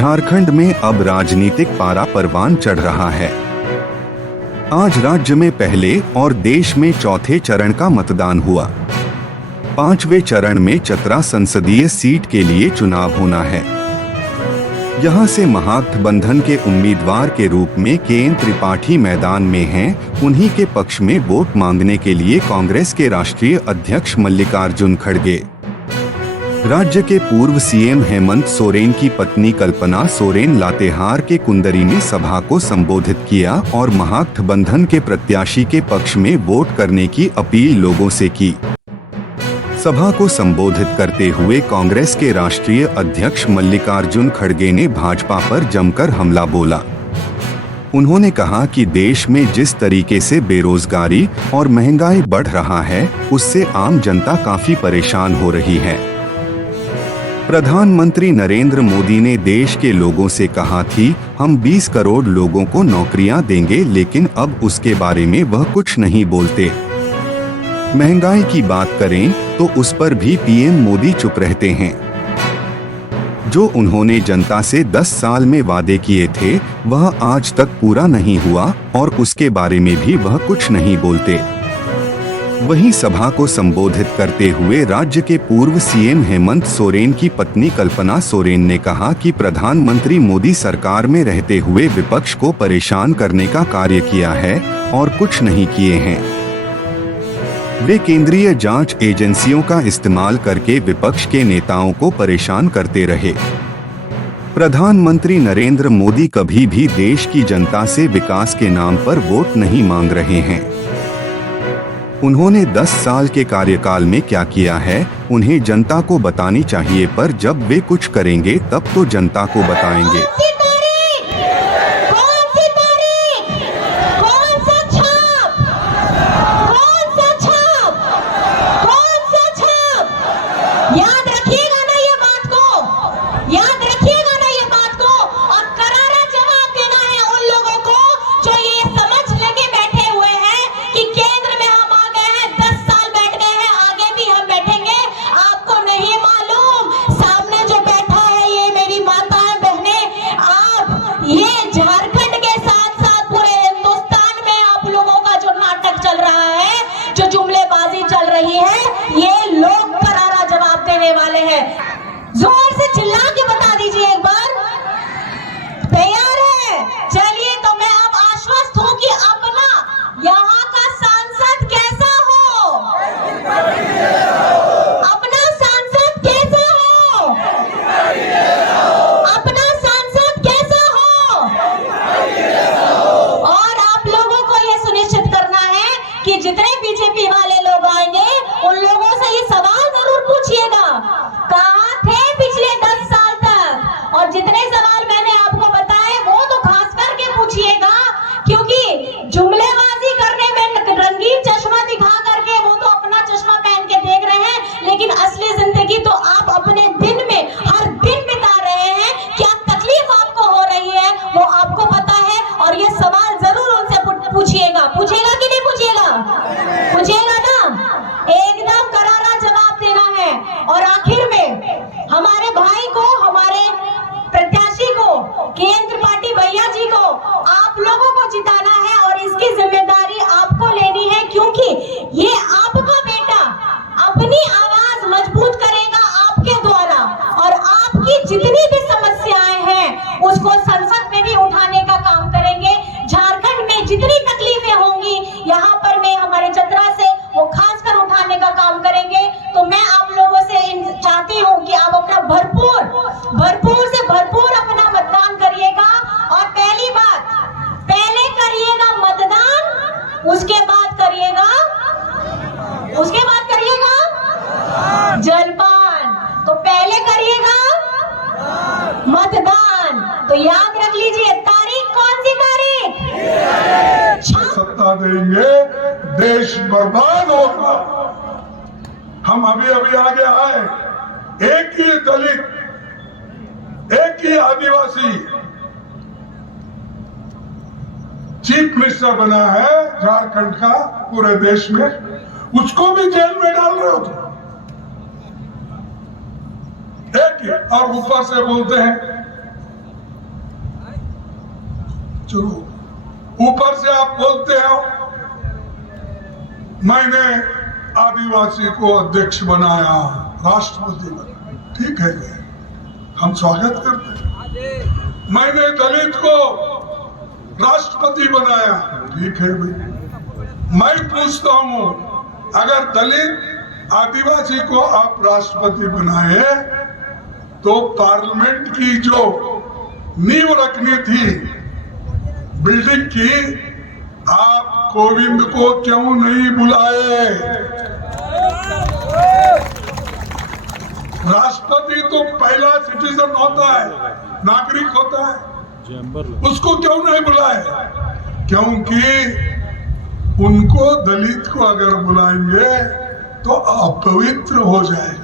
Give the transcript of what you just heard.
झारखंड में अब राजनीतिक पारा परवान चढ़ रहा है। आज राज्य में पहले और देश में चौथे चरण का मतदान हुआ। पांचवें चरण में चतरा संसदीय सीट के लिए चुनाव होना है। यहां से महागठबंधन के उम्मीदवार के रूप में के.एन. त्रिपाठी मैदान में हैं। उन्हीं के पक्ष में वोट मांगने के लिए कांग्रेस के राष्ट्रीय अध्यक्ष मल्लिकार्जुन खड़गे, राज्य के पूर्व सीएम हेमंत सोरेन की पत्नी कल्पना सोरेन लातेहार के कुंदरी में सभा को संबोधित किया और महागठबंधन के प्रत्याशी के पक्ष में वोट करने की अपील लोगों से की। सभा को संबोधित करते हुए कांग्रेस के राष्ट्रीय अध्यक्ष मल्लिकार्जुन खड़गे ने भाजपा पर जमकर हमला बोला। उन्होंने कहा कि देश में जिस तरीके से बेरोजगारी और महंगाई बढ़ रहा है, उससे आम जनता काफी परेशान हो रही है। प्रधानमंत्री नरेंद्र मोदी ने देश के लोगों से कहा थी, हम 20 करोड़ लोगों को नौकरियां देंगे, लेकिन अब उसके बारे में वह कुछ नहीं बोलते। महंगाई की बात करें तो उस पर भी पीएम मोदी चुप रहते हैं। जो उन्होंने जनता से 10 साल में वादे किए थे, वह आज तक पूरा नहीं हुआ और उसके बारे में भी वह कुछ नहीं बोलते। वहीं सभा को संबोधित करते हुए राज्य के पूर्व सीएम हेमंत सोरेन की पत्नी कल्पना सोरेन ने कहा कि प्रधानमंत्री मोदी सरकार में रहते हुए विपक्ष को परेशान करने का कार्य किया है और कुछ नहीं किए हैं। वे केंद्रीय जांच एजेंसियों का इस्तेमाल करके विपक्ष के नेताओं को परेशान करते रहे। प्रधानमंत्री नरेंद्र मोदी कभी भी देश की जनता से विकास के नाम पर वोट नहीं मांग रहे हैं। उन्होंने 10 साल के कार्यकाल में क्या किया है, उन्हें जनता को बतानी चाहिए, पर जब वे कुछ करेंगे तब तो जनता को बताएंगे। जोर से चिल्ला के बता दीजिए एक बार। तैयार है? चलिए, तो मैं अब आश्वस्त हूँ कि अपना यहाँ का सांसद कैसा हो, अपना सांसद कैसा हो, अपना सांसद कैसा हो। और आप लोगों को ये सुनिश्चित करना है कि जितने बीजेपी वाले लोग आएंगे उन लोगों से ये सवाल जरूर पूछिएगा, कहाँ थे पिछले 10 साल तक। और जितने सवाल मैंने आपको बताए वो तो खास करके पूछिएगा, क्योंकि जुमलेबाजी करने में रंगीन चश्मा दिखा करके वो तो अपना चश्मा पहन के देख रहे हैं, लेकिन असली जिंदगी तो आप अपने दिन में हर दिन बिता रहे हैं। क्या तकलीफ आपको हो रही है वो आपको पता है, और ये सवाल जरूर उनसे पूछिएगा। पूछेगा कि नहीं पूछिएगा? पूछिएगा ना? एकदम करारा जवाब देना है। और आखिर में हमारे भाई को, हमारे प्रत्याशी को, के.एन. त्रिपाठी भैया जी को आप लोगों को जिताना है और इसकी जिम्मेदारी आपको लेनी है, क्योंकि ये आपका बेटा अपनी आवाज मजबूत करेगा आपके द्वारा, और आपकी जितनी भी समस्याएं हैं उसको संसद में भी उठाने का काम करेंगे। झारखंड में जितनी तकलीफें होंगी यहाँ पर में हमारे चतरा से, वो खासकर उठाने का काम करेंगे। तो मैं आप लोगों से चाहती हूँ कि आप अपना भरपूर से भरपूर अपना मतदान करिएगा। और पहली बात, पहले करिएगा मतदान, उसके बाद करिएगा जलपान। तो पहले करिएगा मतदान। तो याद रख लीजिए, तारीख कौन सी तारीख? सत्ता देंगे, देश बर्बाद होगा। हम अभी आगे आए, एक ही दलित, एक ही आदिवासी चीफ मिनिस्टर बना है झारखंड का पूरे देश में, उसको भी जेल में डाल रहे हो। एक और ऊपर से बोलते हैं चलो ऊपर से आप बोलते हो मैंने आदिवासी को अध्यक्ष बनाया, राष्ट्रपति बनाया, ठीक है, हम स्वागत करते हैं। मैंने दलित को राष्ट्रपति बनाया, ठीक है भाई। मैं पूछता हूं, अगर दलित आदिवासी को आप राष्ट्रपति बनाए तो पार्लियामेंट की जो नींव रखनी थी बिल्डिंग की, आप कोविंद को क्यों नहीं बुलाए? राष्ट्रपति तो पहला सिटीजन होता है, नागरिक होता है, उसको क्यों नहीं बुलाए? क्योंकि उनको, दलित को अगर बुलाएंगे तो अपवित्र हो जाएगा।